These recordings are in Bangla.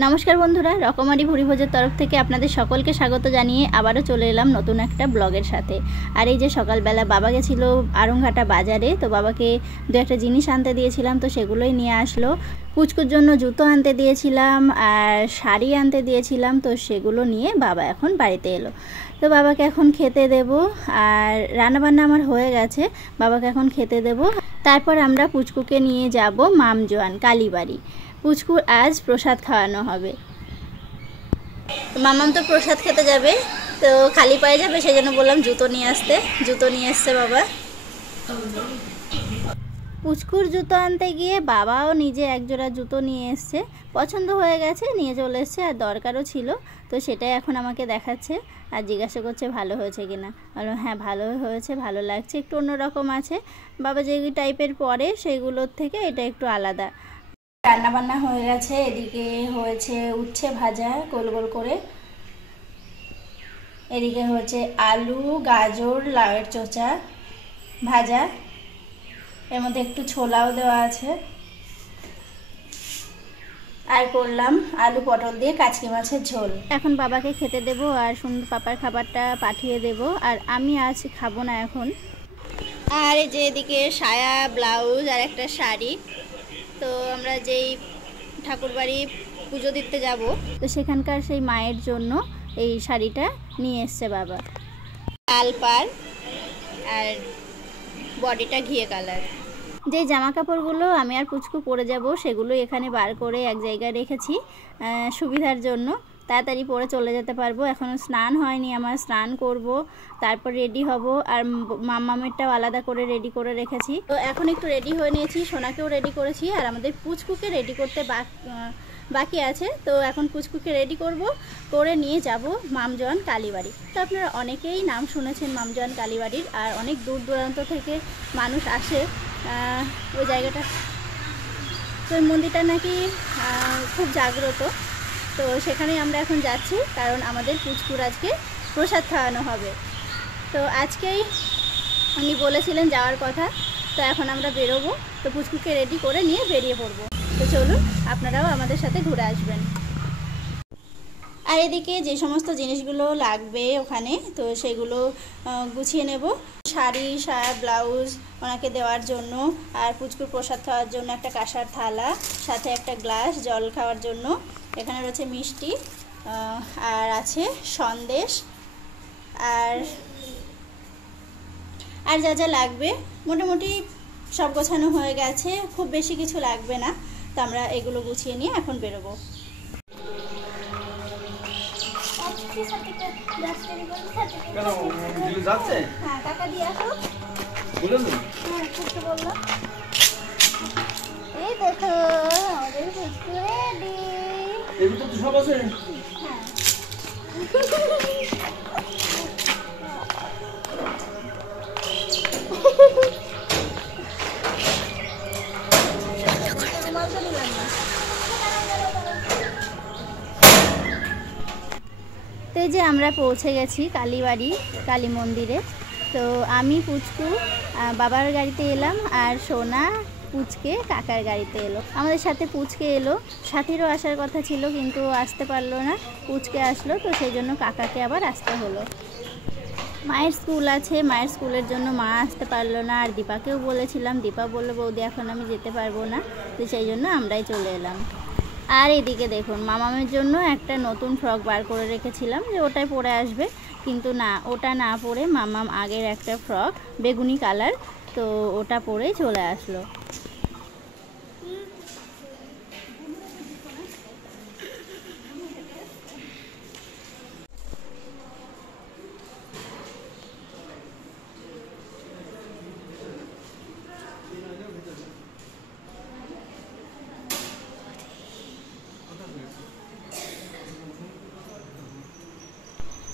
नमस्कार बंधुरा रकमारी भुरिभोजेर तरफ थेके आपनादेर सकलके स्वागत जानिए आबारो चले एलाम नतून एकटा ब्लगेर साथे। और এই যে সকালবেলা বাবা গেছিল আরংঘাটা বাজারে, তো বাবাকে দু একটা জিনিস আনতে দিয়েছিলাম, তো সেগুলোই নিয়ে আসলো। পুচকুর জন্য জুতো আনতে দিয়েছিলাম আর শাড়ি আনতে দিয়েছিলাম, তো সেগুলো নিয়ে বাবা এখন বাড়িতে এলো। তো বাবাকে এখন খেতে দেব, আর রান্নাবান্না আমার হয়ে গেছে, বাবাকে এখন খেতে দেব। তারপর আমরা পুচকুকে নিয়ে যাব মামজোয়ান কালীবাড়ি। পুচকুর আজ প্রসাদ খাওয়ানো হবে। মামাম তো প্রসাদ খেতে যাবে, তো খালি পায়ে যাবে, সেই জন্য বললাম জুতো নিয়ে আসতে। জুতো নিয়ে এসছে বাবা। পুচকুর জুতো আনতে গিয়ে বাবাও নিজে একজোড়া জুতো নিয়ে এসছে, পছন্দ হয়ে গেছে, নিয়ে চলে এসছে, আর দরকারও ছিল, তো সেটাই এখন আমাকে দেখাচ্ছে আর জিজ্ঞাসা করছে ভালো হয়েছে কিনা। বললাম হ্যাঁ ভালো হয়েছে, ভালো লাগছে, একটু অন্যরকম আছে, বাবা যে টাইপের পরে সেগুলোর থেকে এটা একটু আলাদা। রান্না বান্না হয়ে গেছে, এদিকে হয়েছে উচ্ছে ভাজা গোল গোল করে, এদিকে হচ্ছে আলু গাজর লাউয়ের চোচা ভাজা, এর মধ্যে একটু ছোলাও দেওয়া আছে, আর করলাম আলু পটল দিয়ে কাচকি মাছের ঝোল। এখন বাবাকে খেতে দেব আর সুন্দর পাপার খাবারটা পাঠিয়ে দেব, আর আমি আজ খাবো না এখন। আর এই যে এদিকে সায়া ব্লাউজ আর একটা শাড়ি, তো আমরা যেই ঠাকুরবাড়ি পুজো দিতে যাব, তো সেখানকার সেই মায়ের জন্য এই শাড়িটা নিয়ে এসছে বাবা। লাল পাড় আর বডিটা ঘিয়ে কালার। যে জামা কাপড়গুলো আমি আর পুচকু পরে যাব সেগুলো এখানে বার করে এক জায়গায় রেখেছি সুবিধার জন্য, তাড়াতাড়ি পরে চলে যেতে পারবো। এখনও স্নান হয়নি আমার, স্নান করব, তারপর রেডি হব। আর মামামেরটাও আলাদা করে রেডি করে রেখেছি। তো এখন একটু রেডি হয়ে নিয়েছি, সোনাকেও রেডি করেছি, আর আমাদের পুচকুকে রেডি করতে বাকি আছে। তো এখন পুচকুকে রেডি করব, করে নিয়ে যাব মামজোয়ান কালীবাড়ি। তো আপনারা অনেকেই নাম শুনেছেন মামজোয়ান কালীবাড়ির, আর অনেক দূর দূরান্ত থেকে মানুষ আসে ওই জায়গাটা। তো ওই মন্দিরটা নাকি খুব জাগ্রত, তো সেখানে আমরা এখন যাচ্ছি, কারণ আমাদের পুচকুর আজকে প্রসাদ খাওয়ানো হবে। তো আজকেই উনি বলেছিলেন যাওয়ার কথা, তো এখন আমরা বেরোবো। তো পুচকুকে রেডি করে নিয়ে বেরিয়ে পড়বো। তো চলুন আপনারাও আমাদের সাথে ঘুরে আসবেন। আর এদিকে যে সমস্ত জিনিসগুলো লাগবে ওখানে, তো সেগুলো গুছিয়ে নেব। শাড়ি সায়া ব্লাউজ ওনাকে দেওয়ার জন্য, আর পুচকুর প্রসাদ খাওয়ার জন্য একটা কাঁসার থালা, সাথে একটা গ্লাস জল খাওয়ার জন্য, এখানে রয়েছে মিষ্টি, আর আছে সন্দেশ, আর যা যা লাগবে মোটামুটি সব গোছানো হয়ে গেছে, খুব বেশি কিছু লাগবে না। তো আমরা এগুলো গুছিয়ে নিয়ে এখন বেরোবো। হ্যাঁ টাকা দিয়ে আসো, বললাম এই দেখো আমাদের পুচকু রেডি। সব আছে। হ্যাঁ তো যে আমরা পৌঁছে গেছি কালীবাড়ি কালী মন্দিরে। তো আমি পুচকু বাবার গাড়িতে এলাম, আর সোনা পুচকে কাকার গাড়িতে এলো। আমাদের সাথে পুচকে এলো, সাথীরও আসার কথা ছিল কিন্তু আসতে পারলো না, পুচকে আসলো, তো সেই জন্য কাকাকে আবার আসতে হলো। মায়ের স্কুল আছে, মায়ের স্কুলের জন্য মা আসতে পারলো না, আর দীপাকেও বলেছিলাম, দীপা বললো বৌদি এখন আমি যেতে পারবো না, তো সেই জন্য আমরাই চলে এলাম। আর এদিকে দেখুন মামামের জন্য একটা নতুন ফ্রক বার করে রেখেছিলাম যে ওটাই পরে আসবে, কিন্তু না, ওটা না পরে মামাম আগের একটা ফ্রক বেগুনি কালার, তো ওটা পরেই চলে আসলো।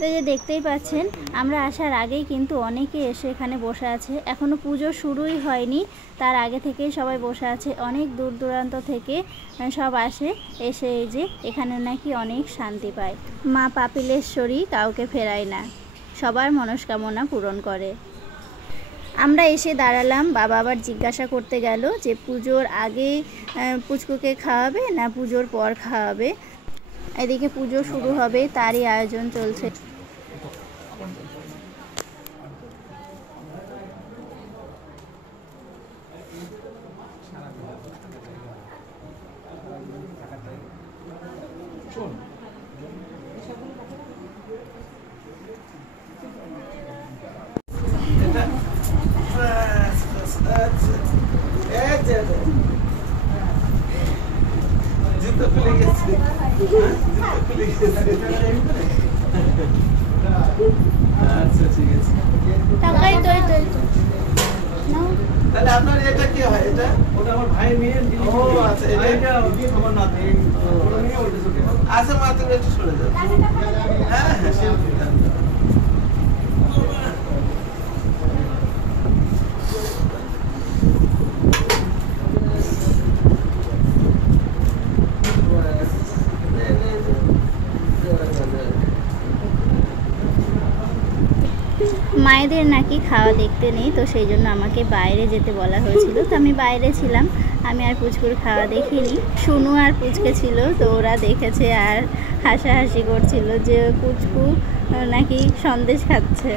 তো যে দেখতেই পাচ্ছেন আমরা আসার আগেই কিন্তু অনেকে এসে এখানে বসে আছে, এখনও পুজো শুরুই হয়নি, তার আগে থেকেই সবাই বসে আছে। অনেক দূর দূরান্ত থেকে সব আসে, এসে এই যে এখানে নাকি অনেক শান্তি পায়। মা পাপিলেশ্বরী কাউকে ফেরায় না, সবার মনস্কামনা পূরণ করে। আমরা এসে দাঁড়ালাম। বাবা আবার জিজ্ঞাসা করতে গেল যে পুজোর আগে পুচকুকে খাওয়াবে না পুজোর পর খাওয়াবে। এদিকে পুজো শুরু হবে, তারই আয়োজন চলছে। তাহলে আপনার এটা কি হয়? এটা ওটা আমার ভাইয়ের মেয়ের। ও আচ্ছা, এটা আমার নাতি। আচ্ছা মা, তুমি একটু সরে যাও। হ্যাঁ হ্যাঁ, সে মায়েদের নাকি খাওয়া দেখতে নেই, তো সেই জন্য আমাকে বাইরে যেতে বলা হয়েছিল। তো আমি বাইরে ছিলাম, আমি আর পুচকুর খাওয়া দেখিনি। শুনু আর পুচকে ছিল, তো ওরা দেখেছে আর হাসাহাসি করছিল যে পুচকু নাকি সন্দেশ খাচ্ছে।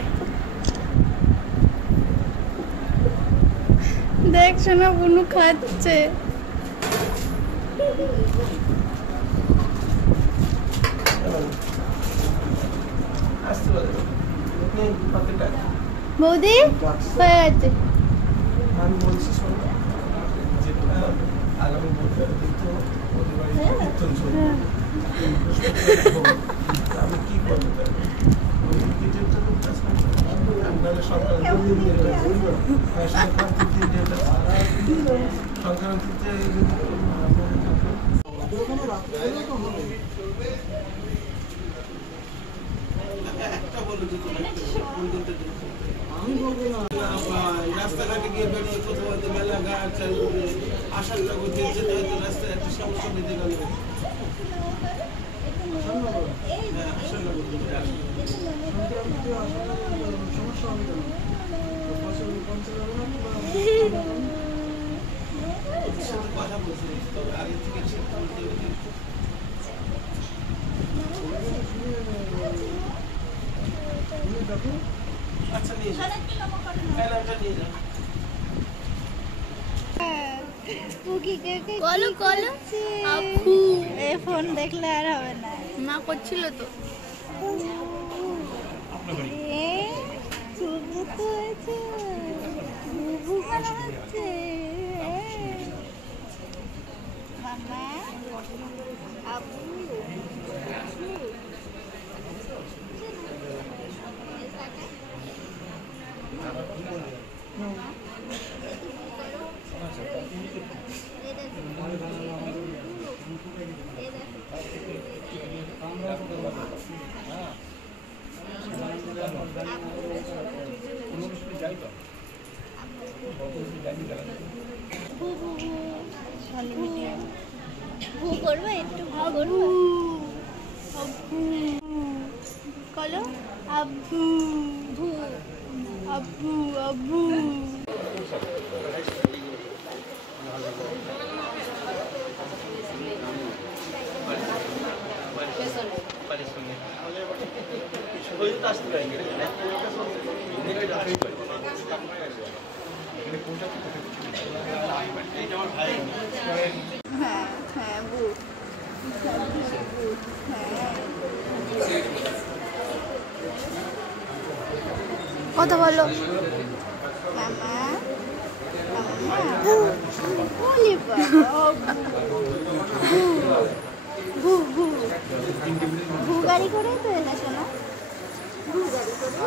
দেখ শোনা, বুনু খাচ্ছে। বৌদি হয়ে গেছে। আমি বলছি শোনো, যেটা আগামী বুধবার কিন্তু কীর্তন চলবে। আমি কি করবো তাহলে? ওই কীর্তনটা তো কাজ করতে হবে। আপনারা সংক্রান্তির দিন সংক্রান্তিতে একটা বলে দিত আমি বলবো না। রাস্তাঘাটে গিয়ে বেরিয়ে কোথাও মেলা গাছ আসার লাগবে, যেতে হয়তো রাস্তায় একটা সমস্যা বেঁধে গেল। কথা বলছি আগে থেকে আচ্ছা নিয়ে যাও, নিয়ে যাও। ফোন দেখলে আর হবে না, মা করছিল তো। করবে একটু করবে কলো আব্বু আব্বু আব্বু। হ্যাঁ হ্যাঁ বুট কথা বলো। ভু গাড়ি করে তো এলে শোনা, ভু গাড়ি করে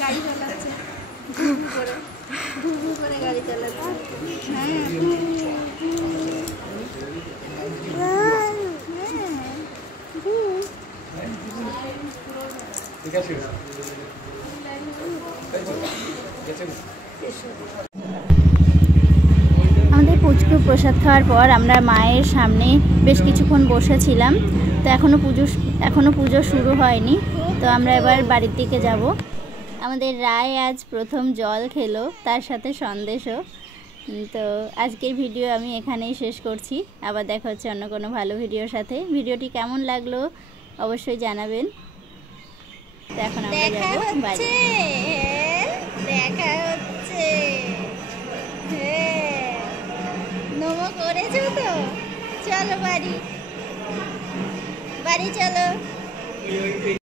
গাড়ি চালাচ্ছে, ঘুঘু করে গাড়ি চালাচ্ছে। ঠিক আছে। পুচকু প্রসাদ খাওয়ার পর আমরা মায়ের সামনে বেশ কিছুক্ষণ বসেছিলাম। তো এখনো পুজো শুরু হয়নি, তো আমরা এবার বাড়ির দিকে যাব। আমাদের রায় আজ প্রথম জল খেলো, তার সাথে সন্দেশও। তো আজকের ভিডিও আমি এখানেই শেষ করছি। আবার দেখা হচ্ছে অন্য কোনো ভালো ভিডিওর সাথে। ভিডিওটি কেমন লাগলো অবশ্যই জানাবেন। তো এখন আমরা যাব বাড়ি। দেখা হচ্ছে, নমো করেছো তো? চলো বাড়ি চলো।